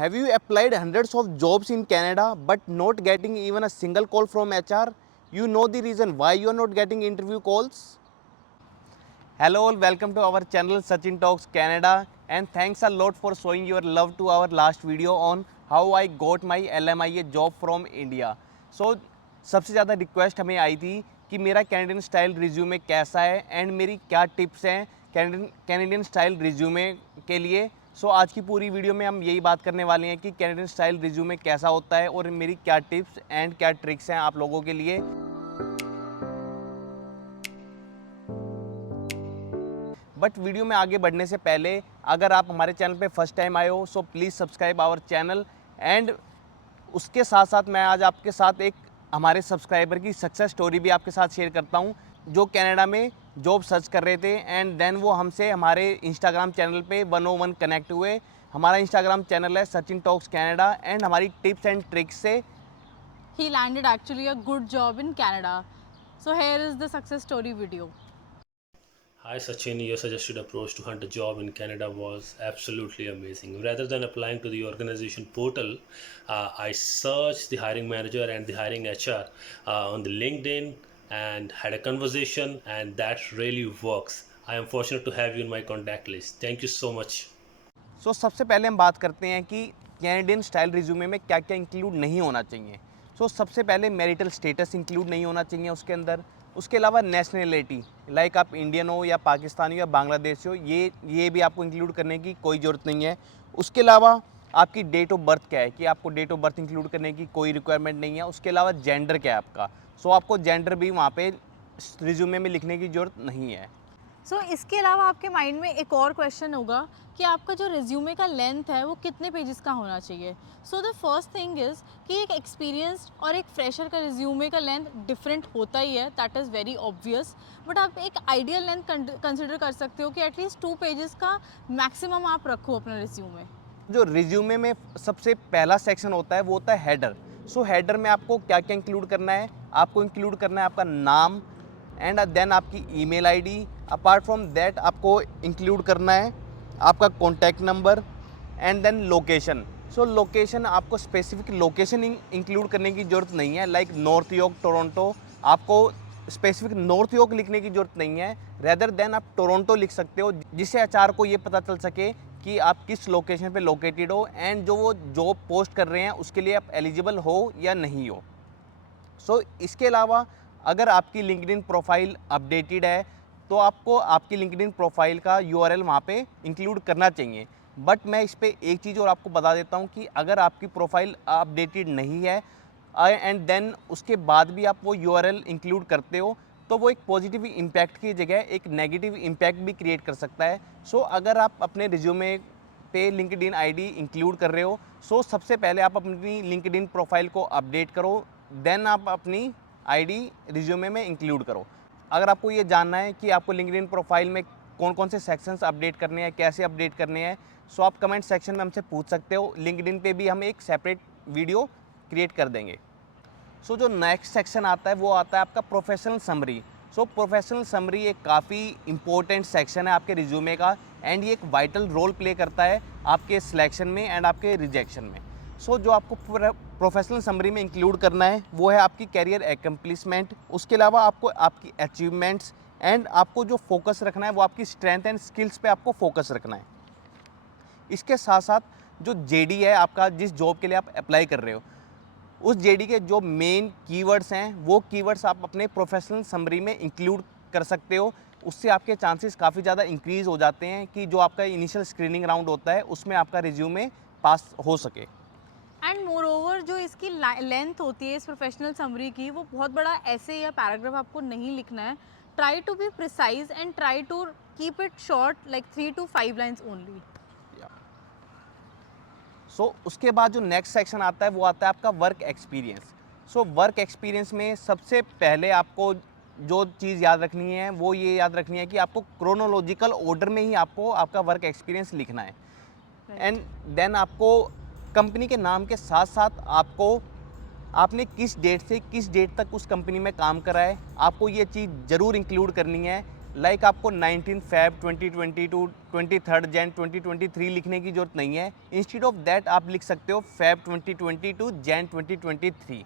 Have you applied hundreds of jobs in Canada but not getting even a single call from HR? You know the reason why you are not getting interview calls? Hello all, welcome to our channel Sachin Talks Canada, and thanks a lot for showing your love to our last video on how I got my LMIA job from India. So सबसे ज़्यादा request हमें आई थी कि मेरा Canadian style resume कैसा है and मेरी क्या टिप्स हैं कैनेडियन स्टाइल रिज्यूमे के लिए। सो आज की पूरी वीडियो में हम यही बात करने वाले हैं कि कैनेडियन स्टाइल रिज्यूमे कैसा होता है और मेरी क्या टिप्स एंड क्या ट्रिक्स हैं आप लोगों के लिए। बट वीडियो में आगे बढ़ने से पहले अगर आप हमारे चैनल पे फर्स्ट टाइम आए हो so please subscribe our channel. And उसके साथ साथ मैं आज आपके साथ एक हमारे सब्सक्राइबर की सक्सेस स्टोरी भी आपके साथ शेयर करता हूँ जो कनाडा में जॉब सर्च कर रहे थे एंड देन वो हमसे हमारे इंस्टाग्राम चैनल पे 101 कनेक्ट हुए। हमारा इंस्टाग्राम चैनल है सचिन टॉक्स कैनेडा एंड हमारी टिप्स एंड ट्रिक्स से he landed actually a good job in Canada. So here is the success story video. Hi Sachin, your suggested approach to hunt a job in Canada was absolutely amazing. Rather than applying to the organization portal, I searched the hiring manager and the hiring HR on the LinkedIn and had a conversation, and that really works. I am fortunate to have you in my contact list. Thank you so much. सो सबसे पहले हम बात करते हैं कि Canadian style resume में क्या क्या इंक्लूड नहीं होना चाहिए। सो सबसे पहले मैरिटल स्टेटस इंक्लूड नहीं होना चाहिए उसके अंदर। उसके अलावा नेशनलिटी लाइक आप इंडियन हो या पाकिस्तानी हो या बांग्लादेशी हो, ये भी आपको इंक्लूड करने की कोई ज़रूरत नहीं है। उसके अलावा आपकी डेट ऑफ बर्थ क्या है कि आपको डेट ऑफ बर्थ इंक्लूड करने की कोई रिक्वायरमेंट नहीं है। उसके अलावा जेंडर क्या है आपका, सो आपको जेंडर भी वहाँ पे रिज्यूमे में लिखने की ज़रूरत नहीं है। सो इसके अलावा आपके माइंड में एक और क्वेश्चन होगा कि आपका जो रिज्यूमे का लेंथ है वो कितने पेजेस का होना चाहिए। So the first thing is कि एक एक्सपीरियंस्ड और एक फ्रेशर का रिज्यूमे का लेंथ डिफरेंट होता ही है, that is very obvious. But आप एक आइडियल लेंथ कंसिडर कर सकते हो कि एटलीस्ट 2 पेजेस का मैक्सिमम आप रखो अपना रिज्यूमे। जो रिज्यूमे में सबसे पहला सेक्शन होता है वो होता है हेडर। सो हेडर में आपको क्या क्या इंक्लूड करना है, आपको इंक्लूड करना है आपका नाम एंड देन आपकी email ID. Apart from that आपको इंक्लूड करना है आपका contact number and then location. So location आपको स्पेसिफिक लोकेशन इंक्लूड करने की ज़रूरत नहीं है, लाइक नॉर्थ यॉर्क टोरंटो। आपको स्पेसिफिक नॉर्थ यॉर्क लिखने की ज़रूरत नहीं है, रेदर देन आप टोरंटो लिख सकते हो जिससे एचआर को ये पता चल सके कि आप किस लोकेशन पे लोकेटेड हो एंड जो वो जॉब पोस्ट कर रहे हैं उसके लिए आप एलिजिबल हो या नहीं हो। सो इसके अलावा अगर आपकी लिंक्डइन प्रोफाइल अपडेटेड है तो आपको आपकी लिंक्डइन प्रोफाइल का यूआरएल वहाँ पे इंक्लूड करना चाहिए। बट मैं इस पे एक चीज़ और आपको बता देता हूँ कि अगर आपकी प्रोफाइल अपडेटेड नहीं है एंड देन उसके बाद भी आप वो यूआरएल इंक्लूड करते हो तो वो एक पॉजिटिव इम्पैक्ट की जगह एक नेगेटिव इम्पैक्ट भी क्रिएट कर सकता है। सो अगर आप अपने रिज्यूमे पे लिंक्डइन आईडी इंक्लूड कर रहे हो सो सबसे पहले आप अपनी लिंक्डइन प्रोफाइल को अपडेट करो, देन आप अपनी आईडी रिज्यूमे में इंक्लूड करो। अगर आपको ये जानना है कि आपको लिंक्डइन प्रोफाइल में कौन कौन से सेक्शंस अपडेट करने हैं, कैसे अपडेट करने हैं, सो आप कमेंट सेक्शन में हमसे पूछ सकते हो। लिंक्डइन पे भी हम एक सेपरेट वीडियो क्रिएट कर देंगे। सो जो नेक्स्ट सेक्शन आता है वो आता है आपका प्रोफेशनल समरी। सो प्रोफेशनल समरी एक काफ़ी इंपॉर्टेंट सेक्शन है आपके रिज्यूमे का एंड ये एक वाइटल रोल प्ले करता है आपके सिलेक्शन में एंड आपके रिजेक्शन में। सो जो आपको प्रोफेशनल समरी में इंक्लूड करना है वो है आपकी कैरियर एकम्प्लिशमेंट। उसके अलावा आपको आपकी अचीवमेंट्स एंड आपको जो फोकस रखना है वो आपकी स्ट्रेंथ एंड स्किल्स पे आपको फोकस रखना है। इसके साथ साथ जो जेडी है आपका, जिस जॉब के लिए आप अप्लाई कर रहे हो, उस जेडी के जो मेन कीवर्ड्स हैं वो कीवर्ड्स आप अपने प्रोफेशनल समरी में इंक्लूड कर सकते हो। उससे आपके चांसेस काफ़ी ज़्यादा इंक्रीज़ हो जाते हैं कि जो आपका इनिशियल स्क्रीनिंग राउंड होता है उसमें आपका रिज्यूमे पास हो सके। एंड मोर ओवर जो इसकी लेंथ होती है इस प्रोफेशनल समरी की, वो बहुत बड़ा ऐसे या पैराग्राफ आपको नहीं लिखना है। Try to be precise and try to keep it short, like 3 to 5 lines only. So उसके बाद जो नेक्स्ट सेक्शन आता है वो आता है आपका work experience. So work experience में सबसे पहले आपको जो चीज़ याद रखनी है वो ये याद रखनी है कि आपको क्रोनोलॉजिकल ऑर्डर में ही आपको आपका वर्क एक्सपीरियंस लिखना है एंड देन आपको कंपनी के नाम के साथ साथ आपको आपने किस डेट से किस डेट तक उस कंपनी में काम करा है आपको ये चीज़ ज़रूर इंक्लूड करनी है लाइक आपको 19 Feb 2022 23 Jan 2023 लिखने की ज़रूरत नहीं है। इंस्टीड ऑफ दैट आप लिख सकते हो Feb 2022 Jan 2023।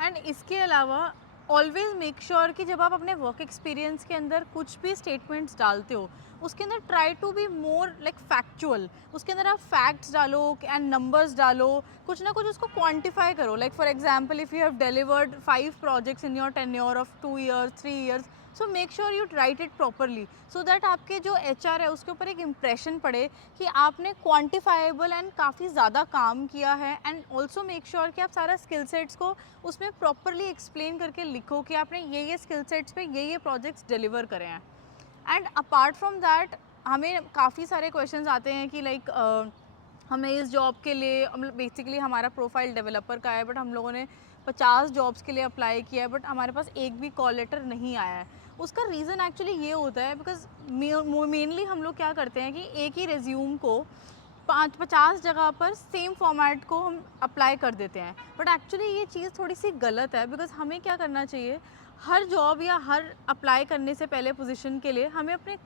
एंड इसके अलावा ऑलवेज मेक श्योर कि जब आप अपने वर्क एक्सपीरियंस के अंदर कुछ भी स्टेटमेंट्स डालते हो उसके अंदर try to be more like factual, उसके अंदर आप फैक्ट्स डालो एंड नंबर्स डालो, कुछ ना कुछ उसको क्वांटिफाई करो। Like for example if you have delivered 5 projects in your tenure of 2 years 3 years, so make sure you right it properly so that आपके जो HR है उसके ऊपर एक इम्प्रेशन पड़े कि आपने क्वांटिफाइबल एंड काफ़ी ज़्यादा काम किया है। एंड ऑल्सो मेक श्योर कि आप सारा स्किल सेट्स को उसमें प्रॉपरली एक्सप्लेन करके लिखो कि आपने ये स्किल सेट्स पे ये प्रोजेक्ट्स डिलीवर करे हैं। एंड अपार्ट फ्रॉम दैट हमें काफ़ी सारे क्वेश्चंस आते हैं कि लाइक हमें इस जॉब के लिए बेसिकली हमारा प्रोफाइल डेवलपर का है बट हम लोगों ने 50 जॉब्स के लिए अप्लाई किया है बट हमारे पास एक भी कॉल लेटर नहीं आया है। उसका रीज़न एक्चुअली ये होता है बिकॉज मेनली हम लोग क्या करते हैं कि एक ही रिज्यूम को 50 जगह पर सेम फॉर्मेट को हम अप्लाई कर देते हैं बट एक्चुअली ये चीज़ थोड़ी सी गलत है। बिकॉज हमें क्या करना चाहिए, हर जॉब या हर अप्लाई करने से पहले पोजीशन के लिए हमें अपने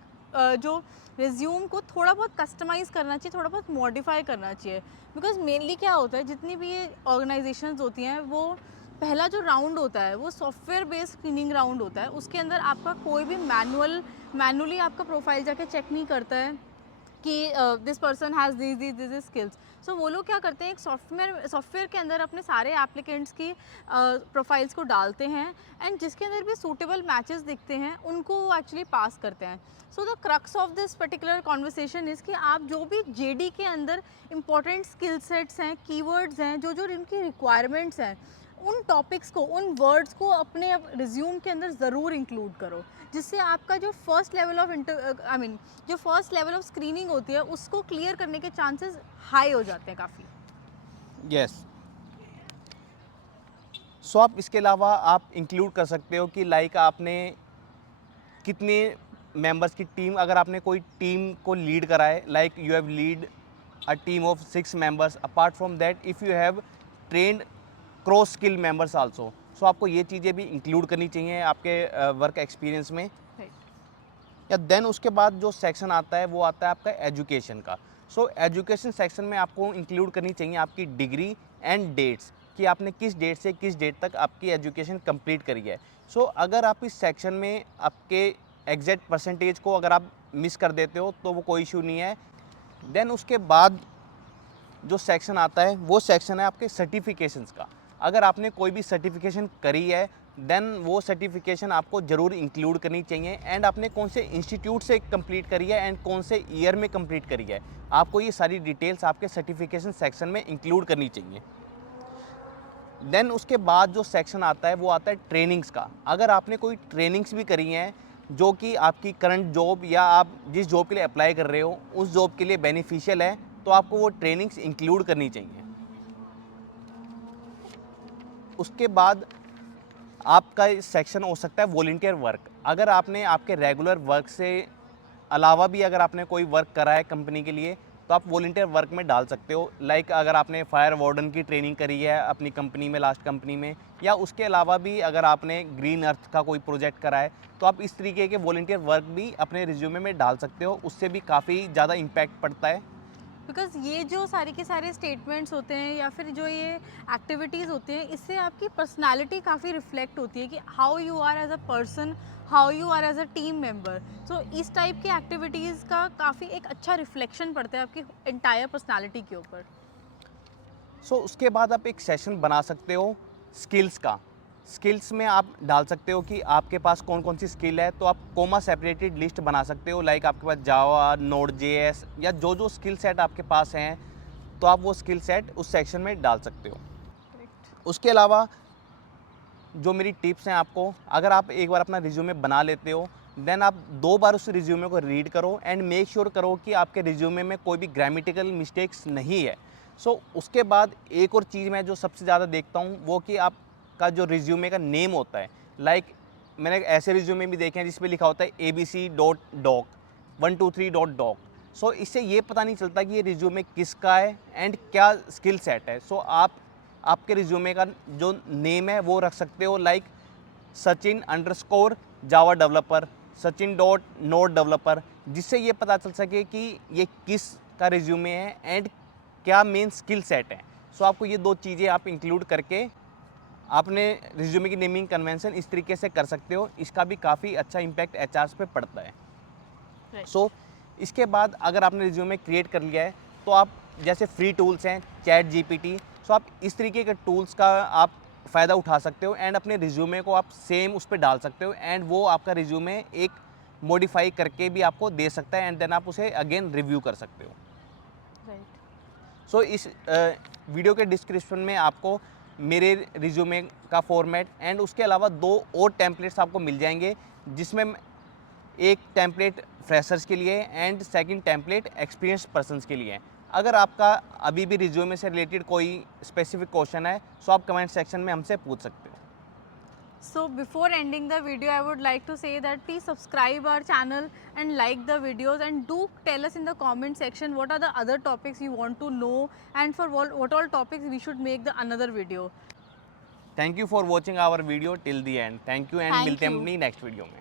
जो रिज्यूम को थोड़ा बहुत कस्टमाइज़ करना चाहिए, थोड़ा बहुत मॉडिफाई करना चाहिए। बिकॉज मेनली क्या होता है, जितनी भी ये ऑर्गेनाइजेशंस होती हैं वो पहला जो राउंड होता है वो सॉफ्टवेयर बेस्ड स्क्रीनिंग राउंड होता है। उसके अंदर आपका कोई भी मैनुअली आपका प्रोफाइल जाके चेक नहीं करता है कि this person has this skills. So वो लोग क्या करते हैं, एक सॉफ्टवेयर के अंदर अपने सारे एप्लीकेंट्स की प्रोफाइल्स को डालते हैं एंड जिसके अंदर भी सूटेबल मैचेस दिखते हैं उनको वो एक्चुअली पास करते हैं। So the crux of this particular conversation is कि आप जो भी JD के अंदर इंपॉर्टेंट स्किल सेट्स हैं, कीवर्ड्स हैं, जो इनकी रिक्वायरमेंट्स हैं, उन टॉपिक्स को, उन वर्ड्स को अपने रिज्यूम के अंदर ज़रूर इंक्लूड करो, जिससे आपका जो फर्स्ट लेवल ऑफ स्क्रीनिंग होती है उसको क्लियर करने के चांसेस हाई हो जाते हैं काफ़ी। यस। सो आप इसके अलावा आप इंक्लूड कर सकते हो कि लाइक आपने कितने मेंबर्स की टीम, अगर आपने कोई टीम को लीड करा है, like you have lead a team of 6 members। Apart from that if you have trained cross skill members also. So आपको ये चीज़ें भी इंक्लूड करनी चाहिए आपके वर्क एक्सपीरियंस में। या देन उसके बाद जो सेक्शन आता है वो आता है आपका एजुकेशन का। सो एजुकेशन सेक्शन में आपको इंक्लूड करनी चाहिए आपकी डिग्री एंड डेट्स, कि आपने किस डेट से किस डेट तक आपकी एजुकेशन कंप्लीट करी है। सो अगर आप इस सेक्शन में आपके एग्जैक्ट परसेंटेज को अगर आप मिस कर देते हो तो वो कोई इशू नहीं है। देन उसके बाद जो सेक्शन आता है वो सेक्शन है आपके सर्टिफिकेशंस का। अगर आपने कोई भी सर्टिफिकेशन करी है देन वो सर्टिफिकेशन आपको ज़रूर इंक्लूड करनी चाहिए। एंड आपने कौन से इंस्टीट्यूट से कंप्लीट करी है एंड कौन से ईयर में कंप्लीट करी है, आपको ये सारी डिटेल्स आपके सर्टिफिकेशन सेक्शन में इंक्लूड करनी चाहिए। देन उसके बाद जो सेक्शन आता है वो आता है ट्रेनिंग्स का। अगर आपने कोई ट्रेनिंग्स भी करी हैं जो कि आपकी करंट जॉब या आप जिस जॉब के लिए अप्लाई कर रहे हो उस जॉब के लिए बेनिफिशियल है तो आपको वो ट्रेनिंग्स इंक्लूड करनी चाहिए। उसके बाद आपका सेक्शन हो सकता है वॉलंटियर वर्क। अगर आपने आपके रेगुलर वर्क से अलावा भी अगर आपने कोई वर्क करा है कंपनी के लिए तो आप वॉलंटियर वर्क में डाल सकते हो। लाइक अगर आपने फायर वार्डन की ट्रेनिंग करी है अपनी कंपनी में, लास्ट कंपनी में, या उसके अलावा भी अगर आपने ग्रीन अर्थ का कोई प्रोजेक्ट करा है तो आप इस तरीके के वॉलंटियर वर्क भी अपने रिज्यूमे में डाल सकते हो। उससे भी काफ़ी ज़्यादा इम्पैक्ट पड़ता है। बिकॉज ये जो सारे के सारे स्टेटमेंट्स होते हैं या फिर जो ये एक्टिविटीज़ होते हैं इससे आपकी पर्सनालिटी काफ़ी रिफ्लेक्ट होती है कि how you are as a person, how you are as a team member. So इस टाइप की एक्टिविटीज़ का काफ़ी एक अच्छा रिफ्लेक्शन पड़ता है आपकी एंटायर पर्सनालिटी के ऊपर। सो उसके बाद आप एक सेशन बना सकते हो स्किल्स का। स्किल्स में आप डाल सकते हो कि आपके पास कौन कौन सी स्किल है, तो आप कोमा सेपरेटेड लिस्ट बना सकते हो। लाइक आपके पास जावा, नोड JS या जो स्किल सेट आपके पास हैं तो आप वो स्किल सेट उस सेक्शन में डाल सकते हो। उसके अलावा जो मेरी टिप्स हैं आपको, अगर आप एक बार अपना रिज्यूमे बना लेते हो देन आप 2 बार उस रिज्यूमे को रीड करो एंड मेक श्योर करो कि आपके रिज्यूमे में कोई भी ग्रामेटिकल मिस्टेक्स नहीं है। सो उसके बाद एक और चीज़ मैं जो सबसे ज़्यादा देखता हूँ वो कि आपका जो रिज्यूमे का नेम होता है। लाइक मैंने ऐसे रिज्यूमे भी देखे हैं जिसमें लिखा होता है abc.doc 123.doc। सो इससे ये पता नहीं चलता कि ये रिज्यूमे किसका है एंड क्या स्किल सेट है। सो आप आपके रिज्यूमे का जो नेम है वो रख सकते हो, like Sachin_Java developer, Sachin dot note developer, जिससे ये पता चल सके कि ये किस का रिज्यूमे है एंड क्या मेन स्किल सेट है। सो आपको ये 2 चीज़ें आप इंक्लूड करके आपने रिज्यूमे की नेमिंग कन्वेंशन इस तरीके से कर सकते हो। इसका भी काफ़ी अच्छा इम्पैक्ट एचआर्स पे पड़ता है। Right. सो इसके बाद अगर आपने रिज्यूमे क्रिएट कर लिया है तो आप जैसे फ्री टूल्स हैं चैट जीपीटी, सो आप इस तरीके के टूल्स का आप फ़ायदा उठा सकते हो एंड अपने रिज्यूमे को आप सेम उस पर डाल सकते हो एंड वो आपका रिज्यूमे एक मॉडिफाई करके भी आपको दे सकता है एंड देन आप उसे अगेन रिव्यू कर सकते हो। राइट। सो इस वीडियो के डिस्क्रिप्शन में आपको मेरे रिज्यूमे का फॉर्मेट एंड उसके अलावा 2 और टेम्पलेट्स आपको मिल जाएंगे, जिसमें एक टेम्पलेट फ्रेशर्स के लिए and second template experience persons के लिए है। अगर आपका अभी भी रिज्यूमे से रिलेटेड कोई स्पेसिफिक क्वेश्चन है सो आप कमेंट सेक्शन में हमसे पूछ सकते हो। So before ending the video, I would like to say that please subscribe our channel and like the videos, and do tell us in the comment section what are the other topics you want to know and for what all topics we should make the another video. Thank you for watching our video till the end. Thank you and Thank मिलते हैं you. अपनी next video में।